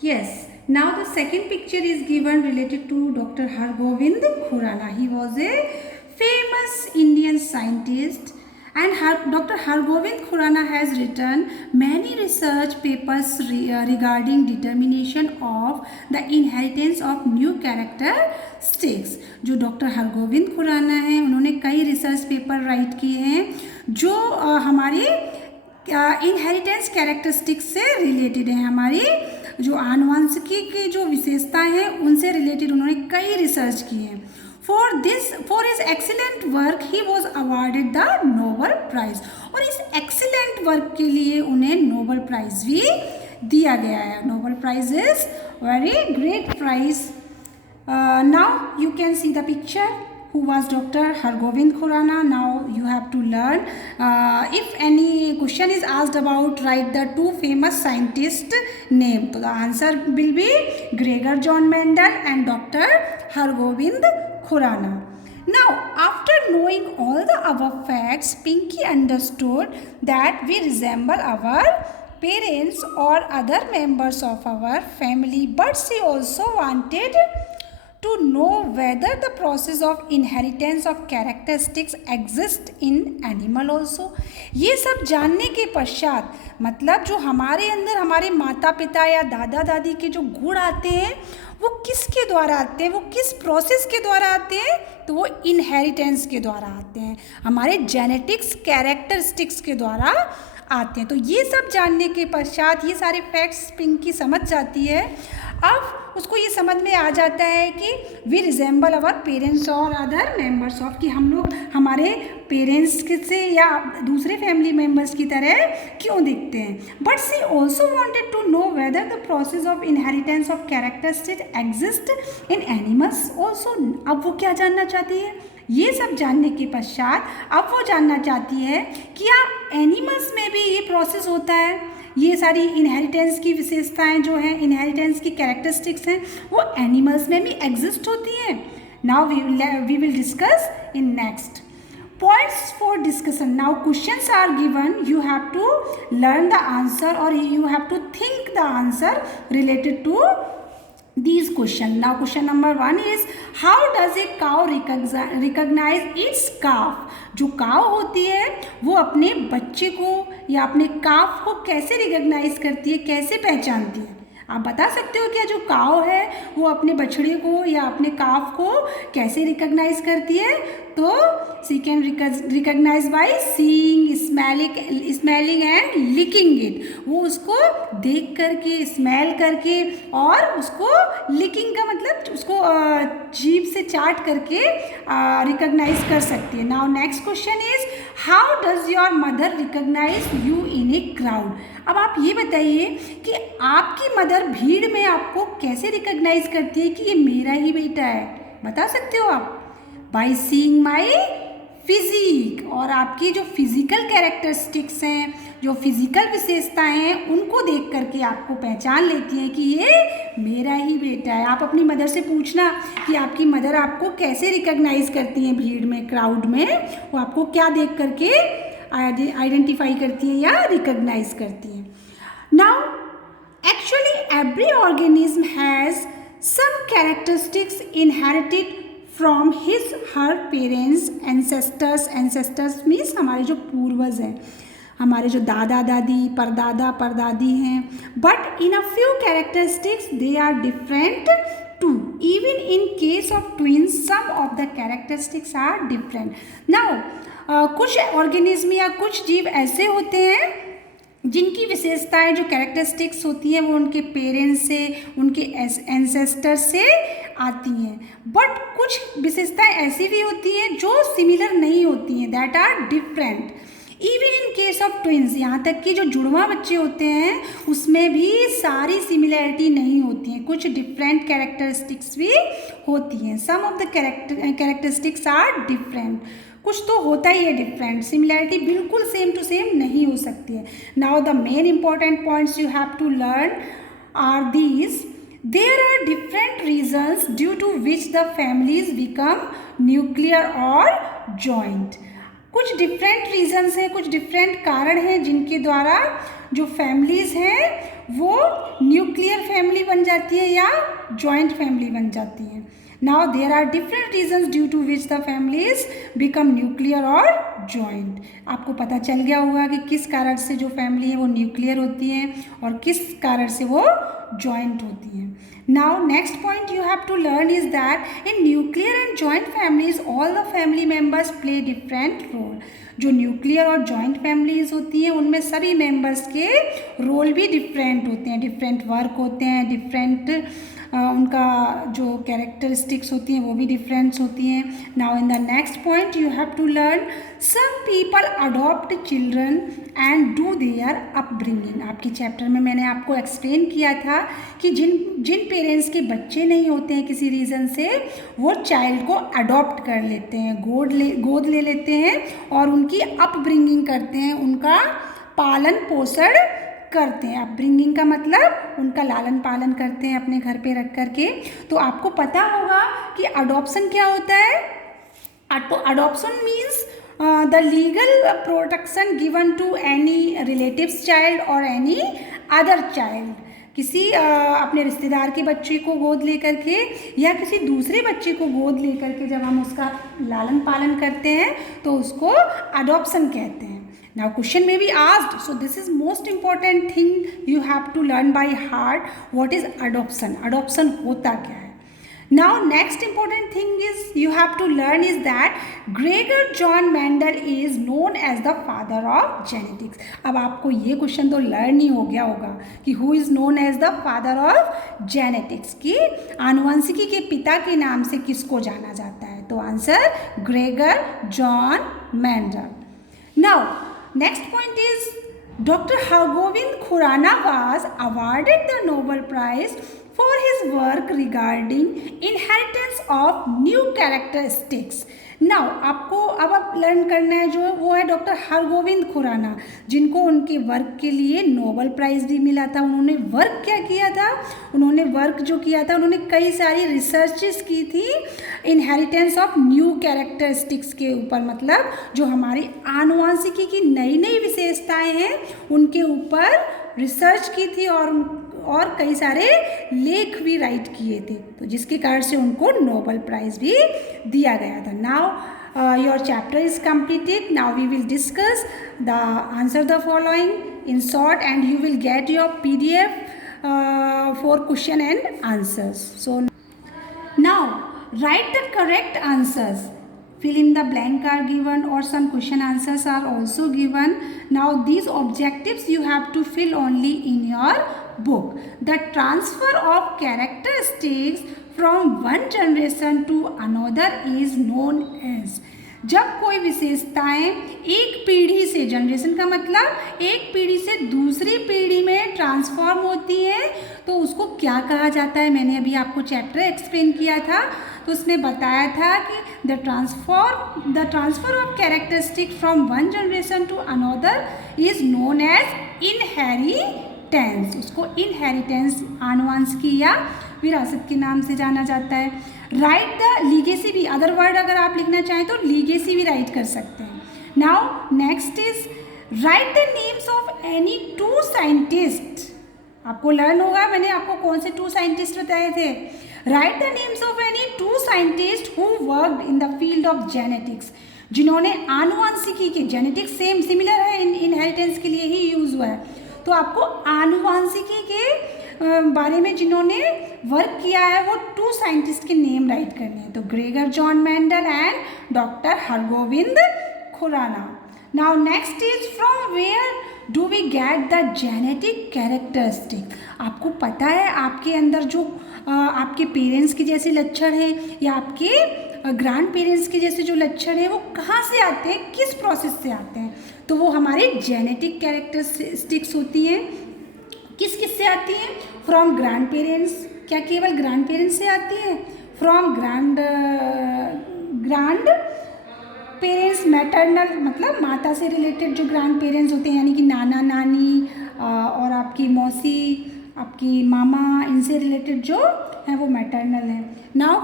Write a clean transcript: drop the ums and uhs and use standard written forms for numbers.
Yes. Now the second picture is given related to Dr. Hargobind Khurana. He was a famous Indian scientist, and Dr. Hargobind Khurana has written many research papers regarding determination of the inheritance of new characteristics. जो doctor Hargobind Khurana हैं उन्होंने कई research paper right किए हैं जो हमारी inheritance characteristics से related है, हमारी जो आनुवंशिकी की जो विशेषताएं हैं उनसे रिलेटेड उन्होंने कई रिसर्च किए हैं। For his excellent work he was awarded the Nobel prize, और इस एक्सीलेंट वर्क के लिए उन्हें नोबेल प्राइज भी दिया गया है। Nobel prize is very great prize. Now you can see the picture who was Dr. Hargobind Khurana. Now you have to learn. If any question is asked about, write the two famous scientist name. So the answer will be Gregor John Mendel and Dr. Hargobind Khurana. Now, after knowing all the above facts, Pinky understood that we resemble our parents or other members of our family, but she also wanted to know whether the process of inheritance of characteristics exist in animal also. ये सब जानने के पश्चात, मतलब जो हमारे अंदर हमारे माता पिता या दादा दादी के जो गुण आते हैं वो किसके द्वारा आते हैं, वो किस प्रोसेस के द्वारा आते हैं, तो वो इनहेरिटेंस के द्वारा आते हैं, हमारे जेनेटिक्स कैरेक्टरिस्टिक्स के द्वारा आते हैं। तो ये सब जानने के पश्चात ये सारे फैक्ट्स पिंकी समझ जाती है। अब उसको ये समझ में आ जाता है कि वी रिजेंबल अवर पेरेंट्स और अदर मेंबर्स ऑफ, कि हम लोग हमारे पेरेंट्स से या दूसरे फैमिली मेंबर्स की तरह क्यों दिखते हैं। But she also wanted to know whether the process of inheritance of characteristics exist in animals also. अब वो क्या जानना चाहती है, ये सब जानने के पश्चात अब वो जानना चाहती है कि क्या एनिमल्स में भी ये प्रोसेस होता है, ये सारी इनहेरिटेंस की विशेषताएं जो हैं, इनहेरिटेंस की कैरेक्टरिस्टिक्स हैं, वो एनिमल्स में भी एग्जिस्ट होती हैं। Now we will discuss in next points for discussion. Now questions are given, you have to learn the answer or you have to think the answer related to these questions. Now question number 1 is how does a cow recognize its calf? जो काव होती है वो अपने बच्चे को या अपने काफ को कैसे रिकॉग्नाइज करती है, कैसे पहचानती है? आप बता सकते हो क्या जो काव है वो अपने बछड़े को या अपने काफ को कैसे रिकॉग्नाइज करती है? तो she can recognise by seeing, smelling and licking it. वो उसको देख करके, स्मेल करके और उसको लिकिंग का मतलब उसको जीभ से चाट करके रिकॉग्नाइज कर सकती है। Now next question is how does your mother recognise you in a crowd? अब आप ये बताइए कि आपकी मदर भीड़ में आपको कैसे रिकॉग्नाइज करती है कि ये मेरा ही बेटा है? बता सकते हो आप? बाय सीइंग माई फिजिक, और आपकी जो फिजिकल कैरेक्टरिस्टिक्स हैं, जो फिजिकल विशेषताएं हैं, उनको देख करके आपको पहचान लेती हैं कि ये मेरा ही बेटा है। आप अपनी मदर से पूछना कि आपकी मदर आपको कैसे रिकॉग्नाइज करती हैं भीड़ में, क्राउड में, वो आपको क्या देख करके आइडेंटिफाई करती है या रिकॉग्नाइज करती है। Now actually every organism has some characteristics inherited from his her parents, ancestors means हमारे जो पूर्वज हैं, हमारे जो दादा दादी, परदादा परदादी हैं। But in a few characteristics they are different to, even in case of twins some of the characteristics are different. Now कुछ ऑर्गेनिज्म या कुछ जीव ऐसे होते हैं जिनकी विशेषताएं, जो कैरेक्टरिस्टिक्स होती हैं, वो उनके पेरेंट्स से, उनके एंसेस्टर से आती हैं। बट कुछ विशेषताएं ऐसी भी होती हैं जो सिमिलर नहीं होती हैं, that are different. Even in case of twins, यहाँ तक कि जो जुड़वा बच्चे होते हैं उसमें भी सारी सिमिलैरिटी नहीं होती हैं, कुछ डिफरेंट कैरेक्टरिस्टिक्स भी होती हैं। Some of the characteristics are different, कुछ तो होता ही है डिफरेंट, सिमिलैरिटी बिल्कुल सेम टू सेम नहीं हो सकती है। Now the main important points you have to learn are these, there are different reasons due to which the families become nuclear और जॉइंट। कुछ डिफरेंट रीजन्स हैं, कुछ डिफरेंट कारण हैं जिनके द्वारा जो फैमिलीज हैं वो न्यूक्लियर फैमिली बन जाती है या जॉइंट फैमिली बन जाती है। Now there are different reasons due to which the families become nuclear और जॉइंट। आपको पता चल गया होगा कि किस कारण से जो फैमिली है वो न्यूक्लियर होती है और किस कारण से वो जॉइंट होती है। Now next point you have to learn is that in nuclear and joint families all the family members play different role. जो न्यूक्लियर और जॉइंट फैमिलीज होती हैं उनमें सभी मेंबर्स के रोल भी डिफरेंट होते हैं, डिफरेंट वर्क होते हैं, डिफरेंट उनका जो कैरेक्टरिस्टिक्स होती हैं वो भी डिफरेंस होती हैं। Now in the next point you have to learn some people adopt children and do their upbringing. आपके चैप्टर में मैंने आपको एक्सप्लेन किया था कि जिन पेरेंट्स के बच्चे नहीं होते हैं किसी रीज़न से, वो चाइल्ड को अडॉप्ट कर लेते हैं, गोद ले लेते हैं और उनकी अपब्रिंगिंग करते हैं, उनका पालन पोषण करते हैं। अपब्रिंगिंग का मतलब उनका लालन पालन करते हैं अपने घर पे रख करके। तो आपको पता होगा कि अडॉप्शन क्या होता है। Adoption means the legal protection given to any relatives child और एनी अदर चाइल्ड। किसी अपने रिश्तेदार के बच्चे को गोद लेकर के या किसी दूसरे बच्चे को गोद लेकर के जब हम उसका लालन पालन करते हैं तो उसको अडॉप्शन कहते हैं। Now question may be asked, so this is most important thing you have to learn by heart, what is adoption? Adoption होता क्या है? Now next important thing is you have to learn is that Gregor John Mendel is known as the father of genetics. अब आपको ये question तो learn ही हो गया होगा कि who is known as the father of genetics, कि आनुवंशिकी के पिता के नाम से किसको जाना जाता है। तो answer Gregor Johann Mendel. Now next point is Dr. Hargobind Khurana was awarded the Nobel Prize for his work regarding inheritance of new characteristics. Now आपको अब आप लर्न करना है जो वो है डॉक्टर हरगोविंद खुराना, जिनको उनके वर्क के लिए नोबेल प्राइज़ भी मिला था। उन्होंने वर्क क्या किया था, उन्होंने वर्क जो किया था उन्होंने कई सारी रिसर्चेस की थी इनहेरिटेंस ऑफ न्यू कैरेक्टरिस्टिक्स के ऊपर, मतलब जो हमारी आनुवंशिकी की नई नई विशेषताएं हैं उनके ऊपर रिसर्च की थी और कई सारे लेख भी राइट किए थे, तो जिसके कारण से उनको नोबेल प्राइज़ भी दिया गया था। Now your chapter is completed. Now we will discuss the answer the following in short and you will get your PDF for question and answers. So now write the correct answers. Fill in the blank are given or some question answers are also given. Now these objectives you have to fill only in your book. The transfer of characteristics from one generation to another is known as। जब कोई विशेषताएं एक पीढ़ी से, generation का मतलब एक पीढ़ी से दूसरी पीढ़ी में ट्रांसफॉर्म होती है तो उसको क्या कहा जाता है। मैंने अभी आपको चैप्टर एक्सप्लेन किया था तो उसमें बताया था कि the transfer of characteristic from one generation to another is known as inheritance. उसको इनहेरिटेंस आनुवंशिकी या विरासत के नाम से जाना जाता है। राइट द लीगेसी भी, अदर वर्ड अगर आप लिखना चाहें तो लीगेसी भी राइट कर सकते हैं। Now next is right the names of any two scientist. आपको लर्न होगा मैंने आपको कौन से टू साइंटिस्ट बताए थे। Right the names of any two scientist who worked in the field of genetics, जिन्होंने आनुवंशिकी के, जेनेटिक्स सेम सिमिलर है, इनहेरिटेंस के लिए ही यूज हुआ है, तो आपको आनुवंशिकी के बारे में जिन्होंने वर्क किया है वो टू साइंटिस्ट के नेम राइट करने हैं। तो Gregor Johann Mendel and doctor Hargobind Khorana. Now next is from where do we get the genetic characteristic. आपको पता है आपके अंदर जो आपके पेरेंट्स के जैसे लक्षण हैं या आपके ग्रैंड पेरेंट्स के जैसे जो लक्षण हैं वो कहाँ से आते हैं, किस प्रोसेस से आते हैं। तो वो हमारे जेनेटिक कैरेक्टरिस्टिक्स होती हैं। किस से आती हैं, फ्रॉम ग्रैंड पेरेंट्स। क्या केवल ग्रैंड पेरेंट्स से आती हैं, फ्रॉम ग्रैंड पेरेंट्स, मैटरनल मतलब माता से रिलेटेड जो ग्रैंड पेरेंट्स होते हैं यानी कि नाना नानी और आपकी मौसी, आपकी मामा, इनसे रिलेटेड जो है वो मैटरनल है। नाउ